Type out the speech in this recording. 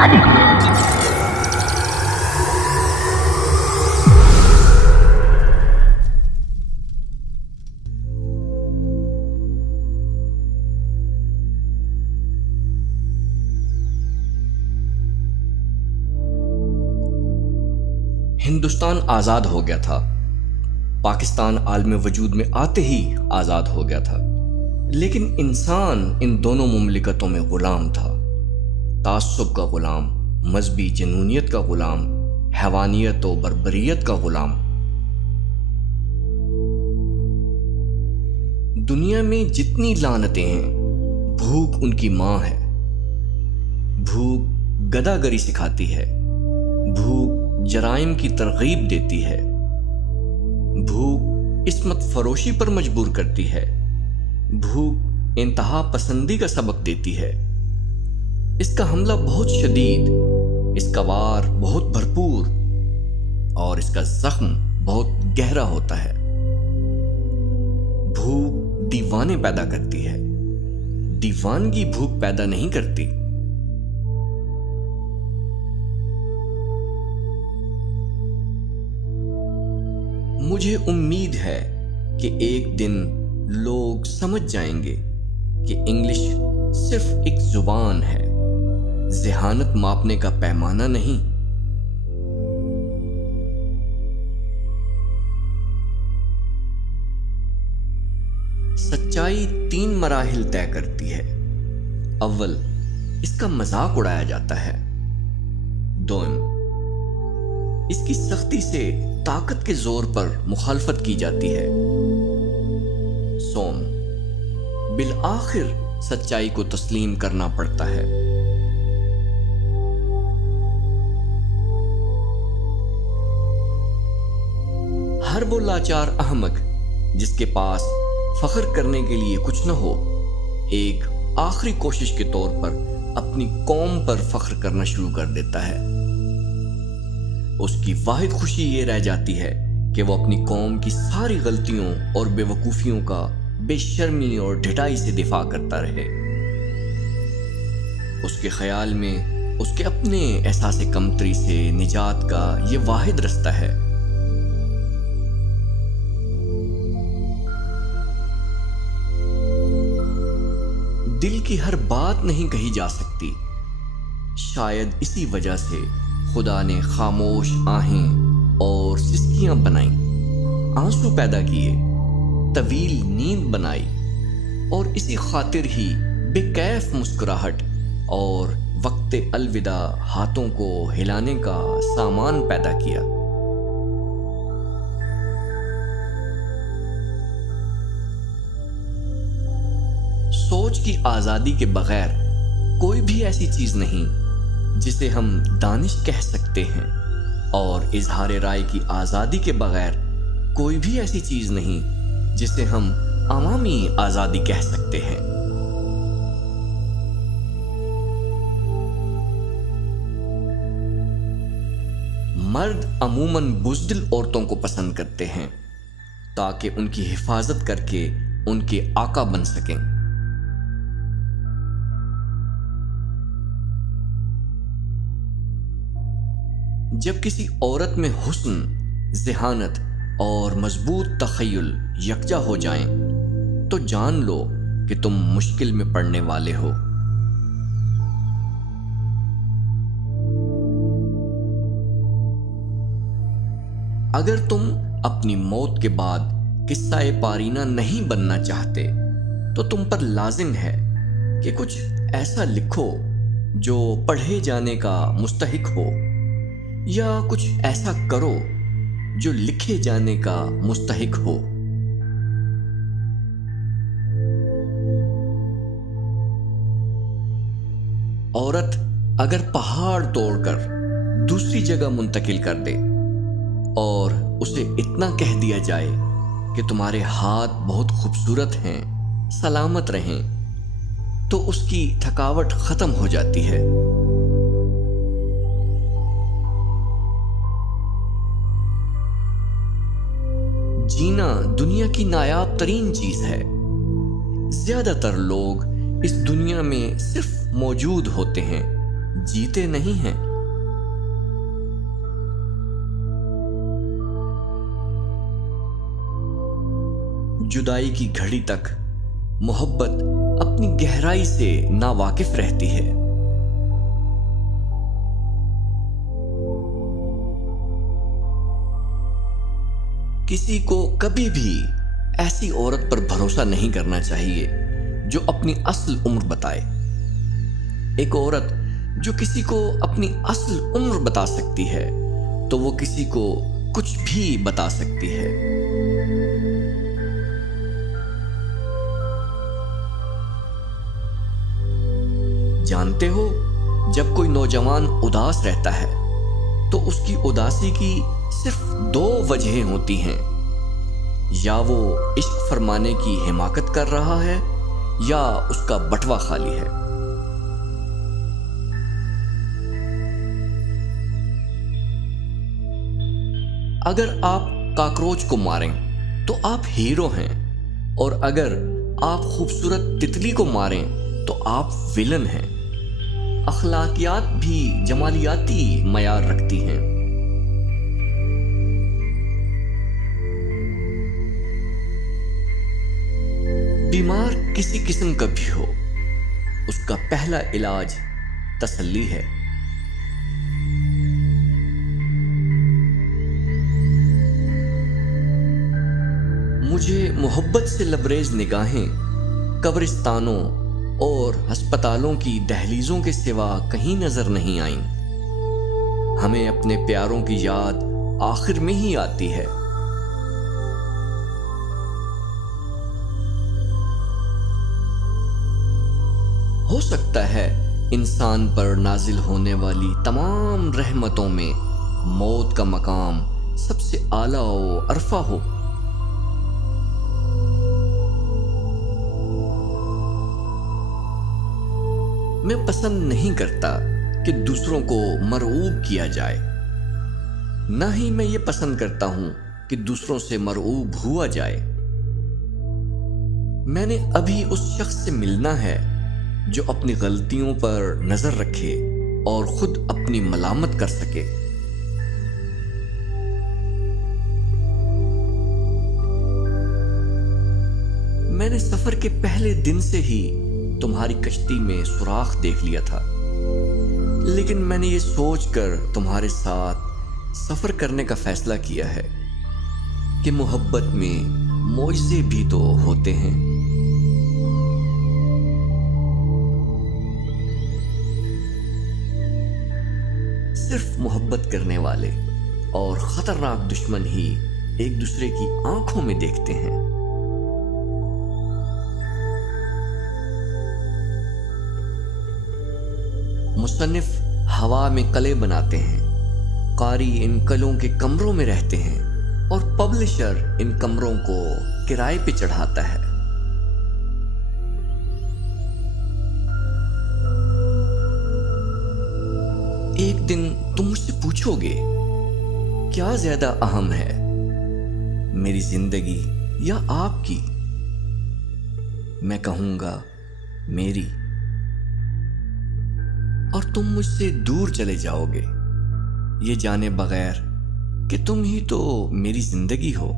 ہندوستان آزاد ہو گیا تھا۔ پاکستان عالم وجود میں آتے ہی آزاد ہو گیا تھا، لیکن انسان ان دونوں مملکتوں میں غلام تھا۔ تعصب کا غلام، مذہبی جنونیت کا غلام، حیوانیت و بربریت کا غلام۔ دنیا میں جتنی لعنتیں ہیں، بھوک ان کی ماں ہے۔ بھوک گداگری سکھاتی ہے، بھوک جرائم کی ترغیب دیتی ہے، بھوک عصمت فروشی پر مجبور کرتی ہے، بھوک انتہا پسندی کا سبق دیتی ہے۔ اس کا حملہ بہت شدید، اس کا وار بہت بھرپور اور اس کا زخم بہت گہرا ہوتا ہے۔ بھوک دیوانے پیدا کرتی ہے، دیوانگی بھوک پیدا نہیں کرتی۔ مجھے امید ہے کہ ایک دن لوگ سمجھ جائیں گے کہ انگلش صرف ایک زبان ہے، ذہانت ماپنے کا پیمانہ نہیں۔ سچائی 3 مراحل طے کرتی ہے۔ اول، اس کا مذاق اڑایا جاتا ہے۔ دوم، اس کی سختی سے طاقت کے زور پر مخالفت کی جاتی ہے۔ سوم، بالآخر سچائی کو تسلیم کرنا پڑتا ہے۔ ہر وہ لاچار احمق جس کے پاس فخر کرنے کے لیے کچھ نہ ہو، ایک آخری کوشش کے طور پر اپنی قوم پر فخر کرنا شروع کر دیتا ہے۔ اس کی واحد خوشی یہ رہ جاتی ہے کہ وہ اپنی قوم کی ساری غلطیوں اور بے وقوفیوں کا بے شرمی اور ڈھٹائی سے دفاع کرتا رہے۔ اس کے خیال میں اس کے اپنے احساس کمتری سے نجات کا یہ واحد رستہ ہے۔ دل کی ہر بات نہیں کہی جا سکتی، شاید اسی وجہ سے خدا نے خاموش آہیں اور سسکیاں بنائیں، آنسو پیدا کیے، طویل نیند بنائی، اور اسی خاطر ہی بے کیف مسکراہٹ اور وقت الوداع ہاتھوں کو ہلانے کا سامان پیدا کیا۔ سوچ کی آزادی کے بغیر کوئی بھی ایسی چیز نہیں جسے ہم دانش کہہ سکتے ہیں، اور اظہار رائے کی آزادی کے بغیر کوئی بھی ایسی چیز نہیں جسے ہم عوامی آزادی کہہ سکتے ہیں۔ مرد عموماً بزدل عورتوں کو پسند کرتے ہیں تاکہ ان کی حفاظت کر کے ان کے آقا بن سکیں۔ جب کسی عورت میں حسن، ذہانت اور مضبوط تخیل یکجا ہو جائیں تو جان لو کہ تم مشکل میں پڑنے والے ہو۔ اگر تم اپنی موت کے بعد قصہ پارینہ نہیں بننا چاہتے تو تم پر لازم ہے کہ کچھ ایسا لکھو جو پڑھے جانے کا مستحق ہو، یا کچھ ایسا کرو جو لکھے جانے کا مستحق ہو۔ عورت اگر پہاڑ توڑ کر دوسری جگہ منتقل کر دے اور اسے اتنا کہہ دیا جائے کہ تمہارے ہاتھ بہت خوبصورت ہیں، سلامت رہیں، تو اس کی تھکاوٹ ختم ہو جاتی ہے۔ جینا دنیا کی نایاب ترین چیز ہے۔ زیادہ تر لوگ اس دنیا میں صرف موجود ہوتے ہیں جیتے نہیں ہیں۔ جدائی کی گھڑی تک محبت اپنی گہرائی سے ناواقف رہتی ہے۔ کسی کو کبھی بھی ایسی عورت پر بھروسہ نہیں کرنا چاہیے جو اپنی اصل عمر بتائے۔ ایک عورت جو کسی کو اپنی اصل عمر بتا سکتی ہے تو وہ کسی کو کچھ بھی بتا سکتی ہے۔ جانتے ہو، جب کوئی نوجوان اداس رہتا ہے تو اس کی اداسی کی صرف 2 وجہیں ہوتی ہیں، یا وہ عشق فرمانے کی حماقت کر رہا ہے یا اس کا بٹوا خالی ہے۔ اگر آپ کاکروچ کو ماریں تو آپ ہیرو ہیں، اور اگر آپ خوبصورت تتلی کو ماریں تو آپ ویلن ہیں۔ اخلاقیات بھی جمالیاتی معیار رکھتی ہیں۔ بیمار کسی قسم کا بھی ہو، اس کا پہلا علاج تسلی ہے۔ مجھے محبت سے لبریز نگاہیں قبرستانوں اور ہسپتالوں کی دہلیزوں کے سوا کہیں نظر نہیں آئیں۔ ہمیں اپنے پیاروں کی یاد آخر میں ہی آتی ہے۔ ہو سکتا ہے انسان پر نازل ہونے والی تمام رحمتوں میں موت کا مقام سب سے اعلیٰ و عرفہ ہو۔ میں پسند نہیں کرتا کہ دوسروں کو مرعوب کیا جائے، نہ ہی میں یہ پسند کرتا ہوں کہ دوسروں سے مرعوب ہوا جائے۔ میں نے ابھی اس شخص سے ملنا ہے جو اپنی غلطیوں پر نظر رکھے اور خود اپنی ملامت کر سکے۔ میں نے سفر کے پہلے دن سے ہی تمہاری کشتی میں سوراخ دیکھ لیا تھا، لیکن میں نے یہ سوچ کر تمہارے ساتھ سفر کرنے کا فیصلہ کیا ہے کہ محبت میں معجزے بھی تو ہوتے ہیں۔ صرف محبت کرنے والے اور خطرناک دشمن ہی ایک دوسرے کی آنکھوں میں دیکھتے ہیں۔ مصنف ہوا میں کلے بناتے ہیں، قاری ان کلوں کے کمروں میں رہتے ہیں، اور پبلشر ان کمروں کو کرائے پہ چڑھاتا ہے۔ ایک دن تم مجھ سے پوچھو گے کیا زیادہ اہم ہے، میری زندگی یا آپ کی؟ میں کہوں گا میری، اور تم مجھ سے دور چلے جاؤ گے یہ جانے بغیر کہ تم ہی تو میری زندگی ہو۔